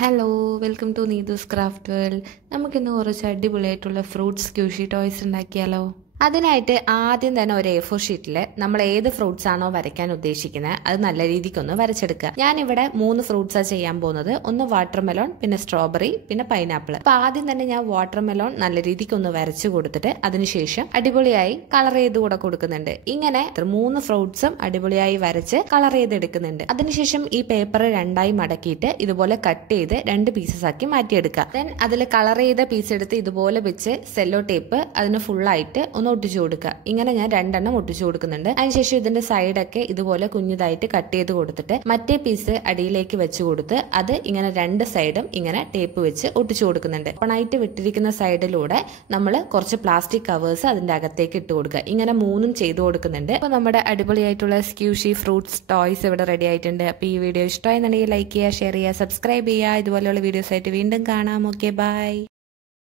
Hello welcome to Neethu's craft world. നമുക്കിന്ന് കുറച്ച് അടിപൊളിയായിട്ടുള്ള ഫ്രൂട്ട്സ് സ്ക്യൂഷി ടോയ്സ് ഉണ്ടാക്കിയാലോ? അതിനായിട്ട് ആദ്യം തന്നെ ഒരു A4 ഷീറ്റിൽ നമ്മൾ ഏത് ഫ്രൂട്ട്സ് ആണോ വരയ്ക്കാൻ ഉദ്ദേശിക്കുന്നത് അത് നല്ല രീതിക്കൊന്ന് വരച്ചെടുക്കുക. ഞാനിവിടെ 3 ഫ്രൂട്ട്സാണ് ചെയ്യാൻ പോകുന്നത്. ഒന്ന് വാട്ടർമെലോൺ, പിന്നെ സ്ട്രോബെറി, പിന്നെ പൈനാപ്പിൾ. അപ്പൊ ആദ്യം തന്നെ ഞാൻ വാട്ടർമെലോൺ നല്ല രീതിക്കൊന്ന് വരച്ചു കൊടുത്തിട്ട് അതിനുശേഷം അടിപൊളിയായി കളർ ചെയ്ത് കൂടെ കൊടുക്കുന്നുണ്ട്. ഇങ്ങനെ 3 ഫ്രൂട്ട്സും അടിപൊളിയായി വരച്ച് കളർ ചെയ്തെടുക്കുന്നുണ്ട്. അതിനുശേഷം ഈ പേപ്പർ രണ്ടായി മടക്കിയിട്ട് ഇതുപോലെ കട്ട് ചെയ്ത് 2 പീസസ് ആക്കി മാറ്റിയെടുക്കുക. ദെൻ അതിൽ കളർ ചെയ്ത പീസ് എടുത്ത് ഇതുപോലെ വെച്ച് സെല്ലോ ടേപ്പ് അതിന് ഫുള്ളായിട്ട് ഒന്ന് ഒട്ടിച്ചു കൊടുക്കുക. ഇങ്ങനെ ഞാൻ 2 എണ്ണം ഒട്ടിച്ചു കൊടുക്കുന്നുണ്ട്. അതിനുശേഷം ഇതിന്റെ സൈഡൊക്കെ ഇതുപോലെ കുഞ്ഞതായിട്ട് കട്ട് ചെയ്ത് കൊടുത്തിട്ട് മറ്റേ പീസ് അടിയിലേക്ക് വെച്ച് കൊടുത്ത് അത് ഇങ്ങനെ 2 സൈഡും ഇങ്ങനെ ടേപ്പ് വെച്ച് ഒട്ടിച്ചു കൊടുക്കുന്നുണ്ട്. ഓപ്പണായിട്ട് വിട്ടിരിക്കുന്ന സൈഡിലൂടെ നമ്മൾ കുറച്ച് പ്ലാസ്റ്റിക് കവേഴ്സ് അതിന്റെ അകത്തേക്ക് ഇട്ട് കൊടുക്കുക. ഇങ്ങനെ 3ഉം ചെയ്ത് കൊടുക്കുന്നുണ്ട്. അപ്പൊ നമ്മുടെ അടിപൊളിയായിട്ടുള്ള സ്ക്യൂഷി ഫ്രൂട്ട്സ് ടോയ്സ് ഇവിടെ റെഡി ആയിട്ടുണ്ട്. അപ്പൊ ഈ വീഡിയോ ഇഷ്ടമായെന്നുണ്ടെങ്കിൽ ലൈക്ക് ചെയ്യുക, ഷെയർ ചെയ്യുക, സബ്സ്ക്രൈബ് ചെയ്യുക. ഇതുപോലെയുള്ള വീഡിയോസ് ആയിട്ട് വീണ്ടും കാണാം. Okay, by.